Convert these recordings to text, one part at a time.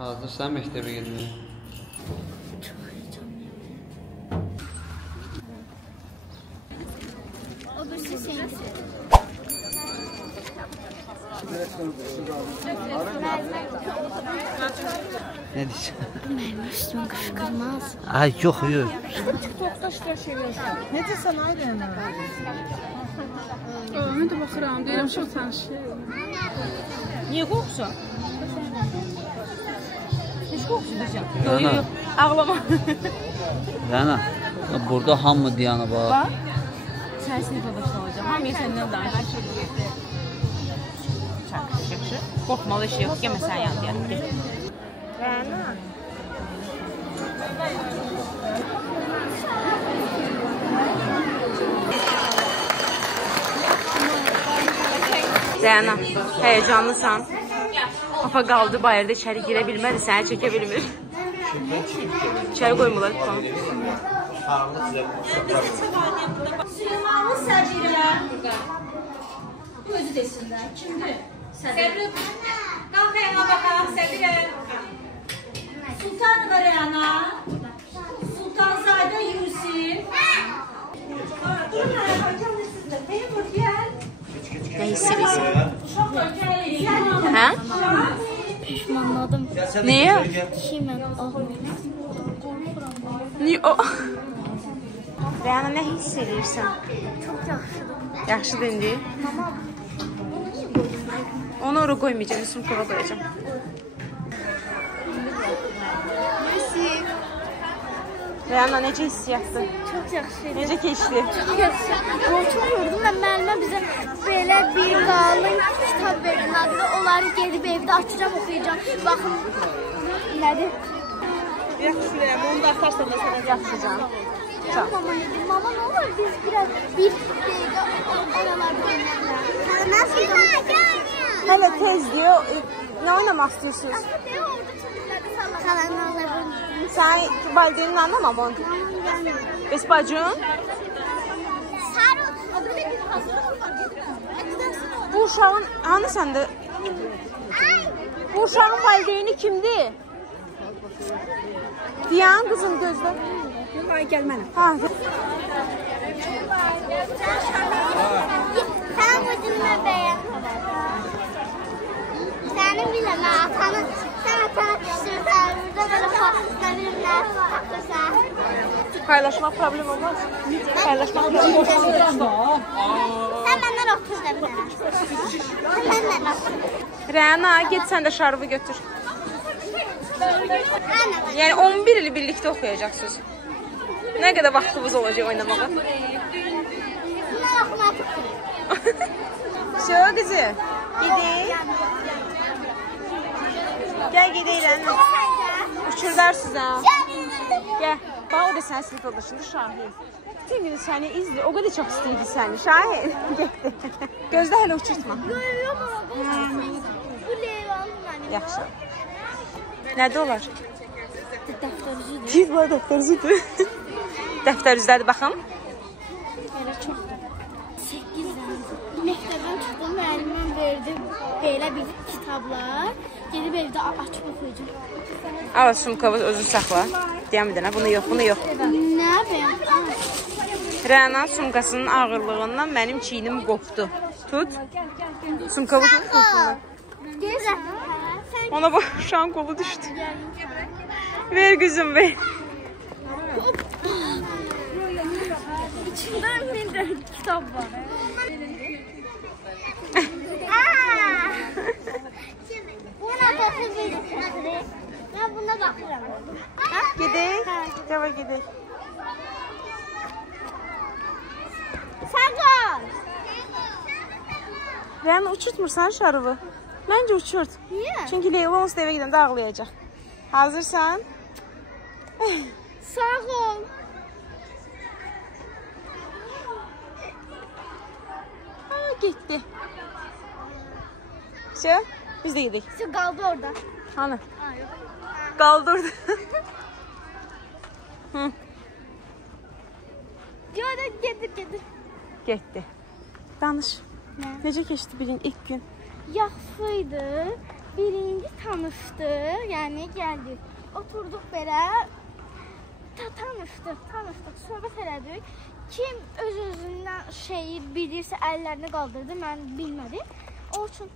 Hazırsan məktəbə getməyə? Çox heyecanlıyım. O birisi sensin. Nə deyəcəm? Mənim üstüm qışqırmaz. Ay, yox, yox. TikTok'da şeylər. Necə sən aydın? Mən də baxıram, deyirəm çox tanışır. Niyə qorxusan? Heç qorxusan? Yox, ağlama. Rəna, burada hamı Diana bax. Bax, sən sinifə başlayacaq. Hamıya səndən danışır. Yaxşı. Qorxmalı şey yox, gəlmə sən yan deyəlim. Rəna. Rəna, heyecanlısan. Papa qaldı bayırda, içəri girə bilmədi, səni çəkə bilmir. İçəri qoymurlar. Süleymanlı Səbirə. Bu özü desinlər. Kimdir? Səbirə. Qalx yana baxaq, Səbirə. Sultanova Rəna. Sultanzadə Yusif. Nə hiss edirsən? Hə? Pişmanladım. Niyə? Mən Niyə o? Rəna, nə hiss edirsən? çox yaxşıdır. Yaxşıdır indi. Mama, Onu ora qoymayacağım, sumkava qoyacağım. Rəna, necə hissiyatdır? çox yaxşıdır. Necə keçdi? Çox yaxşı. Qorxum yurdum və müəllimə bizə belə bir qalın kitab verin. Onları gedib evdə açacağım, oxuyacağım. Baxın, nədir? Yaxşı, Rəna, onu da atarsan da sənə yaxşıcan. Mama, nə olur biz bir dəqiqə oralarda oynayalım. Nasıl? Hələ tezdir. Nə oynamaq istəyirsiniz? Sən valideynini anlamam onu. Bəs bacın? Bu uşağın, hanı səndə? Bu uşağın valideyni kimdir? Diyan qızım gözlə. Ay, gəl mənə. Sən özünə bəyən. Sənin bilən atanı, sən atanı düşürsən, burada belə fasillərinlər tapırsan. Paylaşmaq problem olmaz. Paylaşmaq problem olmaz. Sən məndən otur da bir dənə. Sən məndən otur. Rəna, get sən də şarabı götür. Yəni 11 il birlikdə oxuyacaqsınız. Nə qədər vaxtınız olacaq oynamağa? Bunlar oxumaq tutulur. Şöyə qızı, gedək. Gəl gedək Rəna. Uçurdarsınız ha. Gəl. Bax, o da sənin sinif yoldaşındır, Şahin. Bütün günü səni izləyir. O qədər çox istəyirdi səni, Şahin. Gözlə hələ uçurtma. Bu Leylanın mənim. Yaxşı. Nədə olar? Dəftər üzüdür. Siz var dəftər üzüdür. Dəftər üzlədir, baxın. Elə çoxdur. 8 dənə. Məktəbdən çıxdım, müəlliməm verdi belə bir kitablar. Gedib evdə açıb oxuyacağım. Al, sumkavı özün saxla. Deyəm bir dənə, bunu yox, bunu yox. Nə yapayım? Rəna sumkasının ağırlığından mənim çiynim qopdu. Tut. Sumkavı tut. Deyirsən. Ona bax, uşağın qolu düşdü. Ver qızım, ver. İçində bir dənə kitab var. Buna baxıb verirsən. Mən buna baxıram. Gedək. Gəl, gedək. Sən qal. Rəna, uçurtmursan şarabı. Məncə uçurt. Niyə? Çünki Leyla onsuz da evə gedəndə ağlayacaq. Hazırsan? Sağ ol. Getdi. Şey, biz də gedək. Su qaldı orada. Hanı? Ha, yox. Qaldı orada. Yox, gedir. Getdi. Danış. Nə? Necə keçdi ilk gün? Yaxşı idi. birinci tanışdı, yəni gəldik. Oturduq belə, tanışdıq, söhbət elədik. Kim öz-özündən şeyi bilirsə əllərini qaldırdı, mən bilmədim. O üçün...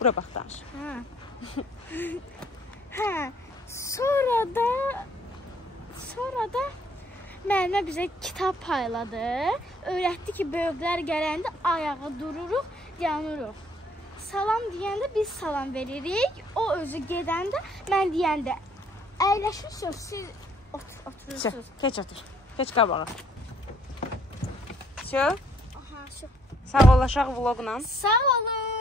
Bura bax, danış. Sonra da müəllimə bizə kitab payladı. Öyrətdi ki, böyüklər gələndə ayağa dururuq, yanırıq. Salam deyəndə biz salam veririk. O özü gedəndə, mən deyəndə əyləşirsiniz, siz oturursunuz. Keç otur. Keç qabağa. Şu. Aha, şu. Sağ ol aşağı vloqla. Sağ olun.